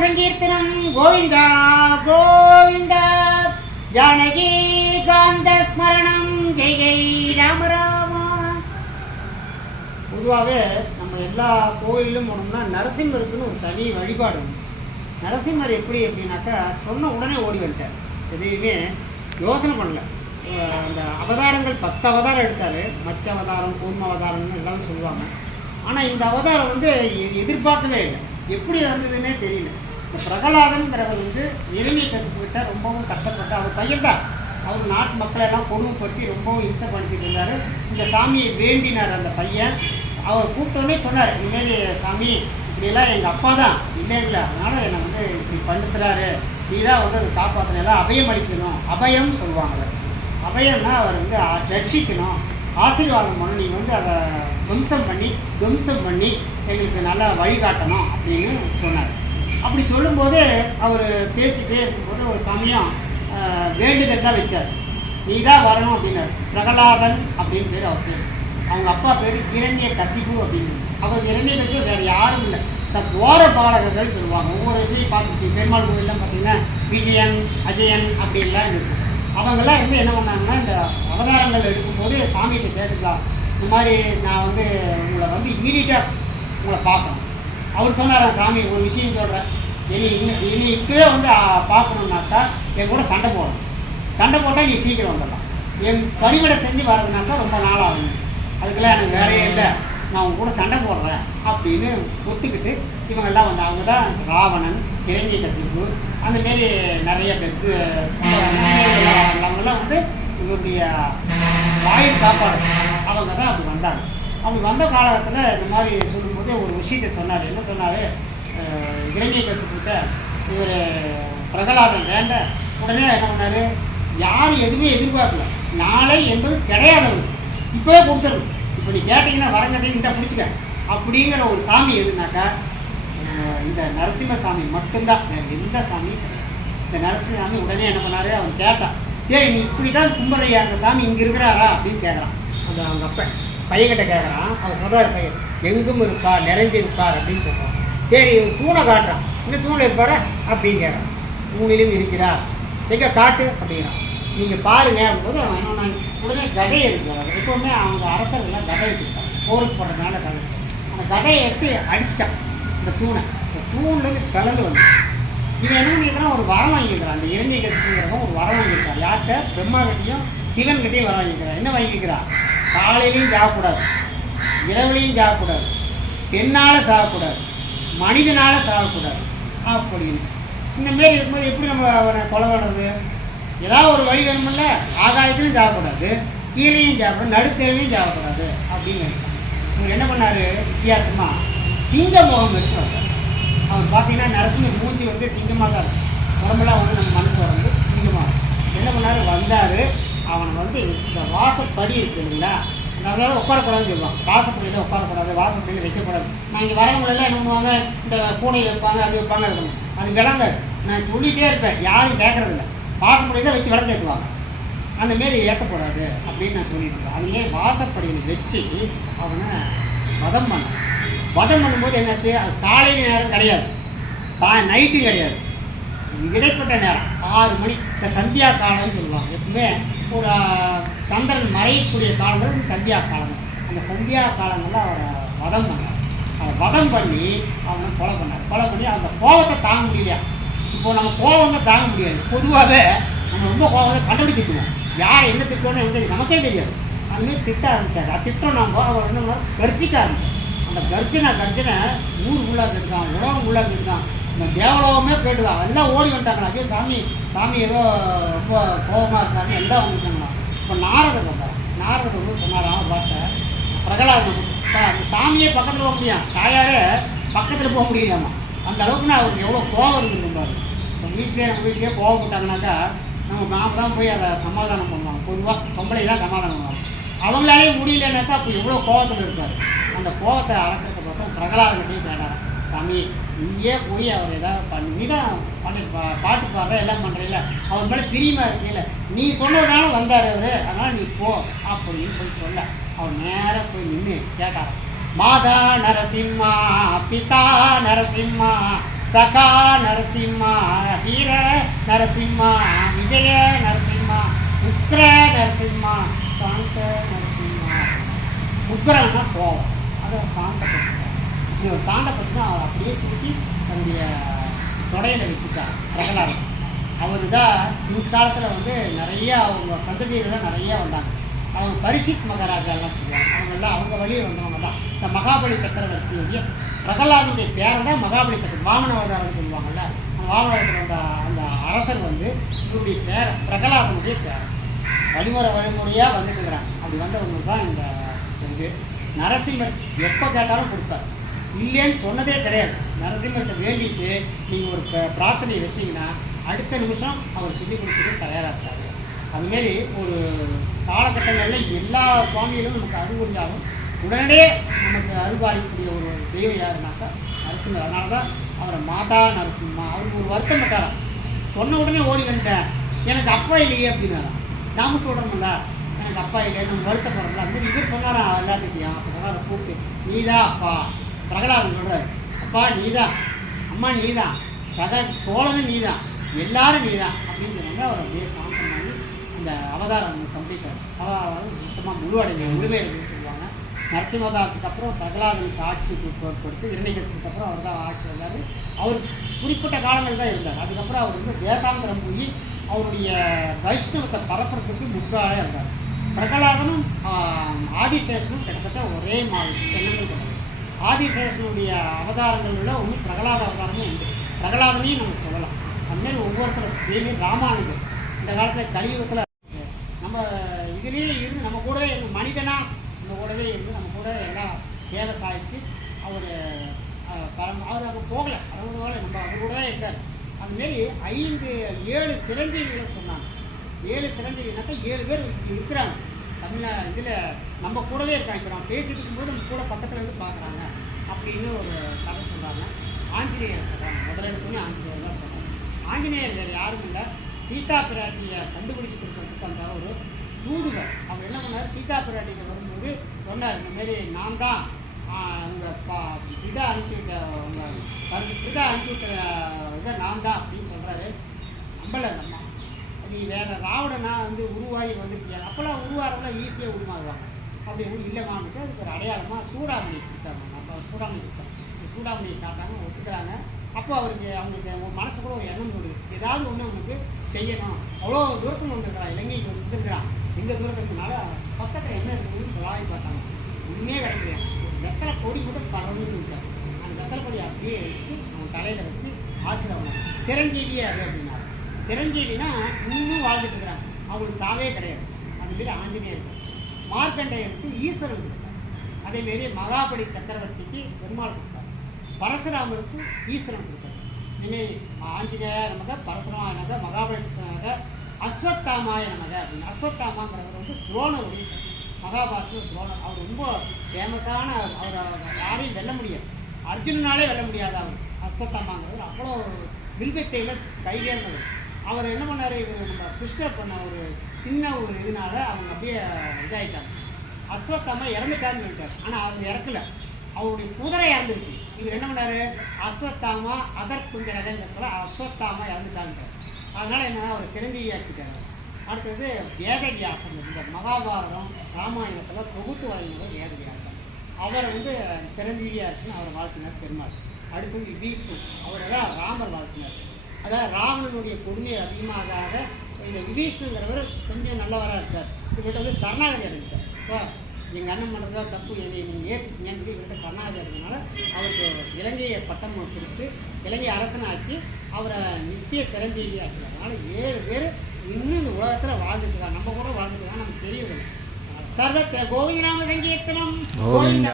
சங்கீர்த்தனம் கோவிந்தா கோவிந்தா. ஜானகி காந்த ஸ்மரணம் ஜெய் ஜெய் ராம ராமா. பொதுவாகவே நம்ம எல்லா கோயிலும் போனோம்னா நரசிம்மருக்குன்னு ஒரு தனி வழிபாடு உண்டு. நரசிம்மர் எப்படி அப்படின்னாக்கா சொன்ன உடனே ஓடி வந்துட்டார். எதையுமே யோசனை பண்ணல. அந்த அவதாரங்கள் பத்து அவதாரம் எடுத்தார். மச்ச அவதாரம் கூர்ம அவதாரம்னு எல்லாம் சொல்லுவாங்க. ஆனால் இந்த அவதாரம் வந்து எதிர்பார்க்கவே இல்லை. எப்படி வந்ததுன்னே தெரியல. பிரகலாதன்கிறவர் வந்து இளநீ கசிப்பிட்ட ரொம்பவும் கஷ்டப்பட்டு அவர் பையன் தான் அவர் நாட்டு மக்களை எல்லாம் கொடுமைப்படுத்தி ரொம்பவும் இம்சை பண்ணிட்டு இருந்தார். இந்த சாமியை வேண்டினார் அந்த பையன். அவர் கூப்பிட்டோன்னே சொன்னார் இனிமேல் சாமி இப்படிலாம் எங்கள் அப்பா தான். இல்லை இல்லை அதனால் என்னை வந்து இப்படி பண்ணுறாரு நீ தான் வந்து அதை காப்பாற்றணும் எல்லாம் அபயம் அளிக்கணும். அபயம் சொல்லுவாங்க அபயம்னா அவர் வந்து ரட்சிக்கணும். ஆசீர்வாதம் பண்ணணும். நீ வந்து அதை துவம்சம் பண்ணி துவம்சம் பண்ணி எங்களுக்கு நல்லா வழிகாட்டணும் அப்படின்னு சொன்னார். அப்படி சொல்லும்போது அவர் பேசிட்டே இருக்கும்போது ஒரு சமயம் வேண்டுதல் தான் வச்சார். நீ தான் வரணும் அப்படின்னார். பிரகலாதன் அப்படின்னு பேர் அவர் பேர். அவங்க அப்பா பேர் இரண்ய கசிபு அப்படின்னு. அவர் இரண்ய கசிபு வேறு யாரும் இல்லை. இந்த துவார பாலகர்கள் சொல்லுவாங்க ஒவ்வொரு இதையும் பார்த்துருக்கீங்க பெருமாள் கோவிலெலாம் பார்த்தீங்கன்னா விஜயன் அஜயன் அப்படின்லாம் இருக்கும். அவங்கெல்லாம் வந்து என்ன பண்ணாங்கன்னா இந்த அவதாரங்கள் எடுக்கும்போது சாமிகிட்ட கேட்டுக்கலாம். இந்த மாதிரி நான் வந்து உங்களை வந்து இமீடியட்டாக உங்களை பார்க்கணும். அவர் சொன்னார் சாமி ஒரு விஷயம் சொல்கிறேன் இனி இன்னும் இனி இப்போவே வந்து பார்க்கணுன்னாக்கா என் கூட சண்டை போடணும். சண்டை போட்டால் நீ சீக்கிரம் வந்துடலாம். என் பணிவிடை செஞ்சு வர்றதுனாக்கா ரொம்ப நாள் ஆகும். அதுக்கெல்லாம் எனக்கு வேலையே இல்லை. நான் உங்க கூட சண்டை போடுறேன். அப்படின்னு ஒத்துக்கிட்டு இவங்க எல்லாம் வந்து அவங்க தான் ராவணன் கிரண்ய கசிப்பு அந்த மாரி நிறைய பேருக்கு அவங்கெல்லாம் வந்து இவருடைய வாயில் காப்பாடு அவங்க தான் அப்படி வந்தாங்க. அப்படி வந்த காலகட்டத்தில் இந்த மாதிரி சொல்லும்போது ஒரு விஷயத்தை சொன்னார். என்ன சொன்னார்? கிரண்ய கசிப்புட்ட இவர் பிரகலாதன் வேண்ட உடனே என்ன பண்ணார்? யாரும் எதுவுமே எதிர்பார்க்கல. நாளை என்பது கிடையாது இப்போவே கொடுத்துரு இப்போ நீ கேட்டிங்கன்னா வரங்கட்டி இந்த பிடிச்சிக்க. அப்படிங்கிற ஒரு சாமி எதுனாக்கா இந்த நரசிம்ம சாமி மட்டும்தான். வேறு எந்த சாமியும் கிடையாது. இந்த நரசிம்மசாமி உடனே என்ன பண்ணார்? அவன் கேட்டான். சரி நீ இப்படி தான் கும்பரையா அந்த சாமி இங்கே இருக்கிறாரா? அப்படின்னு கேட்குறான் அந்த அவங்க அப்பன். பையன்கிட்ட கேட்குறான் அவன் சொல்கிறார் பையன் எங்கும் இருப்பார் நிறைஞ்சிருப்பார் அப்படின்னு சொல்கிறான் சரி இவன் தூணை காட்டுறான். இந்த தூணில் இருப்பாரா? அப்படின்னு கேட்குறான் தூணிலும் இருக்கிறார். எங்க காட்டு? அப்படிங்கிறான். நீங்கள் பாருங்க அப்படிம்போது அவன் என்ன உடனே கதை இருக்கிறார் எப்போவுமே அவங்க அரசர்கள்லாம் கதை வச்சுருக்காங்க போருக்கு போடுறதுனால கதை அந்த கதையை எடுத்து அடிச்சிட்டான் இந்த தூணை. இந்த தூண்லேருந்து கலந்து வந்து இவன் என்ன பண்ணியிருக்கான்? ஒரு வரம் வாங்கியிருக்கிறான். அந்த இரண்டிய கட்சிங்கிறவங்க ஒரு வரம் வாங்கியிருக்கான். யார்கிட்ட? பிரம்மா கிட்டையும் சிவன் கிட்டையும் வரம் வாங்கியிருக்கிறான். என்ன வாங்கியிருக்கிறான் காலையிலையும் சாகக்கூடாது இரவுலையும் சாகக்கூடாது பெண்ணால் சாகக்கூடாது மனிதனால் சாகக்கூடாது அப்படின்னு. இந்தமாரி இருக்கும்போது எப்படி நம்ம அவனை கொலை பண்ணுறது ஏதாவது ஒரு வழி வேணுமில்ல ஆகாயத்திலையும் சாகக்கூடாது கீழேயும் சாப்பிடும் நடுத்தெருவையும் சாகக்கூடாது அப்படின்னு நினைப்பான் இவர் என்ன பண்ணாரு? வித்தியாசமாக சிங்க முகம் வச்சு அவன் அவர் பார்த்தீங்கன்னா நரசிம்ம மூஞ்சி வந்து சிங்கமாக தான் இருக்கும் உடம்புலாம் வந்து நம்ம மனசு வந்து சிங்கமாக என்ன பண்ணார்? வந்தார். அவனை வந்து இந்த வாசப்படி இருக்குது இல்லைங்களா? அதனால உட்காரக்கூடாதுன்னு சொல்லுவாங்க வாசப்படியில் உட்காரக்கூடாது வாசப்படியில் வைக்கக்கூடாது நான் இங்கே வரவங்களெல்லாம் என்ன பண்ணுவாங்க? இந்த பூனை வைப்பாங்க அது வைப்பாங்க அது அது விளங்காது நான் சொல்லிகிட்டே இருப்பேன். யாரும் கேட்கறதில்ல வாசப்படியில் தான் வச்சு விளங்க ஏற்றுவாங்க அந்த மாரி ஏற்றக்கூடாது அப்படின்னு நான் சொல்லிட்டு இருக்கேன். அதுலேயே வாசப்படியில் வச்சு அவனை வதம் பண்ணான் வதம் பண்ணும்போது என்னாச்சு? அது காலையில் நேரம் கிடையாது. சா நைட்டு கிடையாது. இடைப்பட்ட நேரம் ஆறு மணி. இந்த சந்தியா காலம்னு சொல்லுவாங்க. எப்பவுமே ஒரு சந்திரன் மறையக்கூடிய காலங்கள் சந்தியா காலம் அந்த சந்தியா காலங்களில் அவரை வதம் பண்ணார். அதை வதம் பண்ணி அவனை கொலை பண்ணார். கொலை பண்ணி அந்த கோபத்தை தாங்க முடியலையா? இப்போ நம்ம கோபம் தான் தாங்க முடியாது. பொதுவாகவே நம்ம ரொம்ப கோபத்தை கண்டுபிடிச்சிக்குவோம் யார் என்ன திட்டம்னு எங்களுக்கு நமக்கே தெரியாது. அதுமாரி திட்ட ஆரம்பித்தார் அது திட்டம் நம்ம அவர் என்ன கர்ஜிக்க ஆரம்பிச்சார். அந்த கர்ஜனை கர்ஜனை ஊர் உள்ளாக உலகம் உள்ளாக கேட்டுக்கான் இந்த தேவலோகமே கேட்டுதான். எல்லாம் ஓடி வந்துட்டாங்க. ஐயோ சாமி சாமி ஏதோ ரொம்ப கோபமாக இருக்காங்க எல்லாம் வந்துட்டாங்களா இப்போ நாரதர் வந்தார். நாரதர் வந்து சொன்னாராம் பார்த்தேன். வார்த்தை பிரகலாதன் அந்த சாமியே பக்கத்தில் போக முடியும் தாயாரே பக்கத்தில் போக முடியலாமா அந்த அளவுக்கு நான் அவருக்கு எவ்வளோ கோபம் இருக்குது இப்போ வீட்டிலே நம்ம வீட்டிலே கோவப்பட்டாங்கனாக்கா நம்ம நாம் தான் போய் அதை சமாதானம் பண்ணுவாங்க பொதுவாக பொம்பளை தான் சமாதானம் பண்ணுவாங்க அவங்களாலே முடியலனாக்கா அப்போ எவ்வளோ கோபத்தில் இருப்பார்? அந்த கோபத்தை அடக்கிறதுக்கோசம் பிரகலாதன் கேட்டாராம். சாமி இங்கே போய் அவர் ஏதாவது பண்ணி. நீ தான் பண்ணி. பா- பாட்டு பாடுற எல்லாம் பண்ணுறீங்கள அவர் மேலே பிரியமா இருக்கீங்கள நீ சொன்னதுனால வந்தார் அவர். அதனால் நீ போ அப்படின்னு போய் சொல்ல. அவர் நேராக போய் நின்று கேட்டார் மாதா நரசிம்மா பிதா நரசிம்மா சகா நரசிம்மா வீர நரசிம்மா விஜய நரசிம்மா உக்ர நரசிம்மா சாந்த நரசிம்மா. உக்ரன்னா கோவம். அதை சாந்த இந்த சாந்தப்படுத்தினா அவர் அப்படியே தூக்கி தன்னுடைய தொடையில வச்சுட்டார் பிரகலாதன் அவர் தான் பிற்காலத்தில் வந்து நிறைய அவங்க சந்ததியர்கள் நிறைய வந்தாங்க. அவங்க பரிஷித் மகாராஜாலாம் சொல்லுவாங்க. அவங்கெல்லாம் அவங்க வழியில் வந்தவங்க தான். இந்த மகாபலி சக்கரவர்த்தியுடைய பிரகலாதுடைய பேரை தான் மகாபலி சக்கர வாமனவதாரம் சொல்லுவாங்கல்ல. அந்த வாமனவதாரம் அந்த அந்த அரசர் வந்து இவருடைய பேர் பிரகலாதனுடைய பேர் வழிமுறை வழிமுறையாக வந்துட்டுங்கிறாங்க அப்படி வந்தவங்க தான் இந்த இது நரசிம்மர் எப்போ கேட்டாலும் கொடுப்பார். இல்லைன்னு சொன்னதே கிடையாது. நரசிம்மர்கிட்ட வேண்டிட்டு நீங்கள் ஒரு ப- பிரார்த்தனையை அடுத்த நிமிஷம் அவர் செஞ்சு கொடுத்துட்டு தயாராக இருக்காரு. அதுமாரி ஒரு காலகட்டங்களில் எல்லா சுவாமிகளும் நமக்கு அருள்புரிஞ்சாலும் உடனே நமக்கு அருள்பாலிக்கக்கூடிய ஒரு தெய்வம் யாருனாக்கா நரசிம்மர். அதனால தான் அவரை மாதா நரசிம்மா. அவருக்கு ஒரு வருத்தம் பட்டாராம். சொன்ன உடனே ஓடி வந்துட்டேன். எனக்கு அப்பா இல்லையே அப்படின்னாராம். நாம சொல்கிறோம்ல எனக்கு அப்பா இல்லை நம்ம வருத்தப்படுறோம்ல. அப்படின்னு மாதிரி இவர் சொன்னாராம் எல்லாத்துக்கையும் அப்போ சொன்னார கூப்பிட்டு நீதா அப்பா. பிரகலாதன் சொல்கிறார் அப்பா நீதான் அம்மா நீதான் சக தோழனும் நீதான் எல்லாரும் நீதான் அப்படின்னு சொன்னாங்க அவர் அப்படியே சாந்தம் பண்ணி அந்த அவதாரம் கம்ப்ளீட் ஆகும் அவதாரம் சுத்தமாக முழுவடைஞ்ச முழுமை சொல்லுவாங்க. நரசிம்மதாரத்துக்கு அப்புறம் பிரகலாதனுக்கு ஆட்சி கொடுத்து இரணிகேசனுக்கு அப்புறம் அவர் தான் ஆட்சி வந்தார். அவர் குறிப்பிட்ட காலங்கள் தான் இருந்தார். அதுக்கப்புறம் அவர் வந்து தேசாந்திரம் போய் அவருடைய வைஷ்ணவத்தை பரப்புறதுக்கு முற்றாலே இருந்தார். பிரகலாதனும் ஆதிசேஷனும் கிட்டத்தட்ட ஒரே மாதிரி எண்ணங்கள் கொண்டது ஆதிசேஷனுடைய அவதாரங்களில் ஒன்று பிரகலாத அவதாரமும் உண்டு. பிரகலாதனையும் நம்ம சொல்லலாம். அதுமாரி ஒவ்வொருத்தரும் டெய்லி ராமானுஜர். இந்த காலத்தில் கலியுகத்தில் நம்ம இதுலேயே இருந்து நம்ம கூடவே இருந்து மனிதனாக நம்ம கூடவே இருந்து நம்ம கூட எல்லாம் சேவை சாதிச்சு அவர் பரம் அவர் அங்கே போகலை. அறுபது வேலை நம்ம அவர் கூட தான் இருந்தார் அதுமாரி ஐந்து ஏழு சிரஞ்சீவிகள் சொன்னாங்க. ஏழு சிரஞ்சீவினாக்கா ஏழு பேர் இருக்கிறாங்க. தமிழ்நாடு இதில் நம்ம கூடவே இருக்காங்க. இப்போ நான் பேசிட்டு இருக்கும்போது நம்ம கூட பக்கத்தில் இருந்து பார்க்குறாங்க அப்படின்னு ஒரு கதை சொல்கிறாங்க ஆஞ்சநேயர் சொல்கிறாங்க முதல்ல எடுத்தோன்னே ஆஞ்சநேயர் தான் சொல்கிறாங்க ஆஞ்சநேயர் வேறு யாரும் இல்லை. சீதா பிராட்டியை கண்டுபிடிச்சு கொடுக்கறதுக்கு அந்த ஒரு தூதுவர். அவர் என்ன பண்ணார்? சீதா பிராட்டியில் வரும்போது சொன்னார் இந்த மாதிரி நான் தான் உங்கள் பா இதை அனுப்பிச்சி விட்ட உங்கள் கருத்து இதை அனுப்பிச்சி விட்ட இதை நான் தான் அப்படின்னு சொல்கிறாரு நம்பலை நம்ம நீ வேற ராவணனா வந்து உருவாகி வந்திருக்கியா அப்போல்லாம் உருவாகிறவங்களாம் ஈஸியாக உருவாகுவாங்க. அப்படி இல்லை இல்லைமான்ட்டு அதுக்கு ஒரு அடையாளமாக சூடாமணி கொடுத்தாங்க அப்போ சூடாமணி கொடுத்தாங்க சூடாமணியை சாப்பிட்டாங்க ஒத்துக்கிறாங்க. அப்போ அவருக்கு அவங்களுக்கு ஒரு மனசுக்குள்ள ஒரு எண்ணம் தோணுது. ஏதாவது ஒன்று அவனுக்கு செய்யணும். அவ்வளோ தூரத்தில் வந்திருக்கிறான் இலங்கைக்கு வந்துருக்கிறான். இந்த தூரத்துக்குனால பக்கத்தில் என்ன இருக்குதுன்னு சொல்லாய் பார்த்தாங்க. ஒன்றுமே கிடைக்கிறேன் வெத்தலை கொடி கூட பறந்து விட்டார் அந்த வெத்தலை கொடி அப்படியே எடுத்து அவன் தலையில் வச்சு ஆசிரியர் சிரஞ்சீவியே அது சிரஞ்சீவினா இன்னும் வாழ்ந்துட்டு இருக்கிறாங்க அவங்களுக்கு சாவே கிடையாது. அது மாரி ஆஞ்சநேயர் மார்க்கண்டையருக்கு ஈஸ்வரன் கொடுத்தார் அதேமாரி மகாபலி சக்கரவர்த்திக்கு பெருமாள் கொடுத்தார். பரசுராமருக்கு ஈஸ்வரன் கொடுத்தார். இனிமேல் ஆஞ்சநேய நமக பரசுராமாய நமக மகாபலி சக்கரமாக அஸ்வத்தாமாய நமக அப்படின்னு. அஸ்வத்தாமாங்கிறவர் வந்து துரோணர் மகாபாரத்தில் துரோணர். அவர் ரொம்ப ஃபேமஸான அவர். அவர் யாரையும் வெல்ல முடியாது. அர்ஜுனனாலே வெல்ல முடியாது அவர். அஸ்வத்தாமாங்கிறவர் அவ்வளோ வில்வித்தையில் கைதேர்ந்தவர் அவர் என்ன பண்ணார்? இவர் நம்ம கிருஷ்ணர் பண்ண ஒரு சின்ன ஒரு இதனால அவங்க அப்படியே இதாகிட்டாங்க அஸ்வத்தாமா இறந்துட்டாருன்னு சொல்லிட்டார். ஆனால் அவர் இறக்கல. அவருடைய குதிரை இறந்துருச்சு. இவர் என்ன பண்ணாரு? அஸ்வத்தாமா அதற்குங்கிறதுல அஸ்வத்தாமா இறந்துட்டாங்க அதனால என்னன்னா அவர் சிரஞ்சீவி ஆக்கிட்டாரு அடுத்தது வேதவியாசம். இந்த மகாபாரதம் ராமாயணத்தில் தொகுத்து வழங்கினவர் வேதவியாசம். அவர் வந்து சிரஞ்சீவியாக இருக்குன்னு அவர் வாழ்த்தினார் பெருமாள். அடுத்தது விஷ்ணு அவரை தான் ராமர் வாழ்த்தினார். அதாவது ராவணனுடைய கொடுமை அதிகமாக ஆக இந்த விபீஷ்ணுங்கிறவர் கொஞ்சம் நல்லவராக இருக்கார். இவர்கிட்ட வந்து சரணாகதி அடைஞ்சிட்டார் இப்போ எங்கள் அண்ணன் பண்ணுறதா தப்பு என்னை நீங்கள் ஏற்றுக்கீங்கன்னு சொல்லி இவர்கிட்ட சரணாகதி அடைஞ்சனால அவருக்கு இலங்கையை பட்டம் கொடுத்து இலங்கை அரசனாக்கி அவரை நித்திய சிரஞ்சீவி ஆக்கினார் அதனால் ஏழு பேர் இன்னும் இந்த உலகத்தில் வாழ்ந்துட்டு நம்ம கூட வாழ்ந்துட்டு நமக்கு தெரியவில்லை. சர்வத்திர கோவிந்த நாம சங்கீர்த்தனம். கோவிந்த.